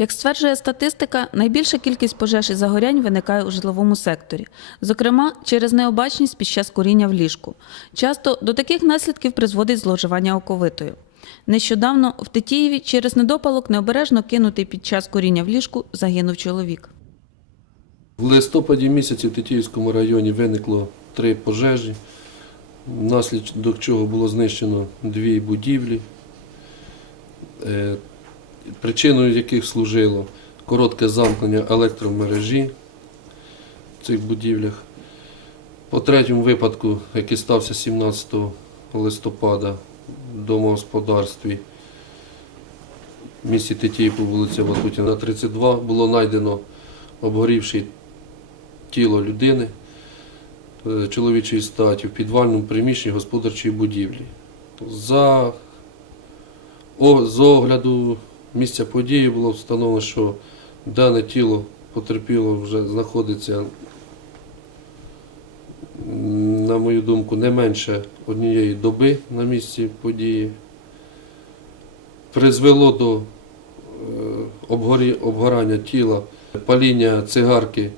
Як стверджує статистика, найбільша кількість пожеж і загорянь виникає у житловому секторі, зокрема через необачність під час куріння в ліжку. Часто до таких наслідків призводить зловживання оковитою. Нещодавно в Тетіїві через недопалок необережно кинутий під час куріння в ліжку загинув чоловік. В листопаді місяці в Тетіївському районі виникло три пожежі, внаслідок чого було знищено дві будівлі, е, причиною яких служило коротке замкнення електромережі в цих будівлях. По третьому випадку, який стався 17 листопада в домогосподарстві в місті Тетіїв по вулиці Ватутіна 32, було знайдено обгорівший тіло людини е, чоловічої статі в підвальному приміщенні господарчої будівлі. За з огляду місця події було встановлено, що дане тіло потерпіло вже знаходиться, на мою думку, не менше однієї доби на місці події. Призвело до е, обгорання тіла, паління цигарки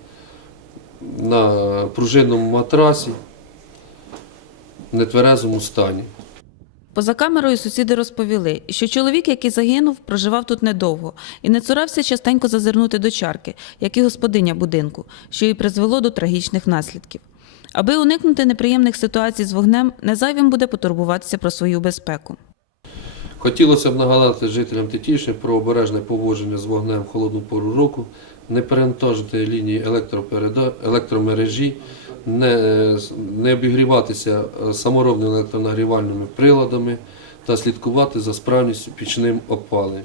на пружинному матрасі в нетверезому стані. Поза камерою сусіди розповіли, що чоловік, який загинув, проживав тут недовго і не цурався частенько зазирнути до чарки, як і господиня будинку, що і призвело до трагічних наслідків. Аби уникнути неприємних ситуацій з вогнем, незайвим буде потурбуватися про свою безпеку. Хотілося б нагадати жителям Тетішин про обережне поводження з вогнем в холодну пору року, не перевантажити лінії електропереда- електромережі, не, не обігріватися саморобними електронагрівальними приладами та слідкувати за справністю пічним опаленням.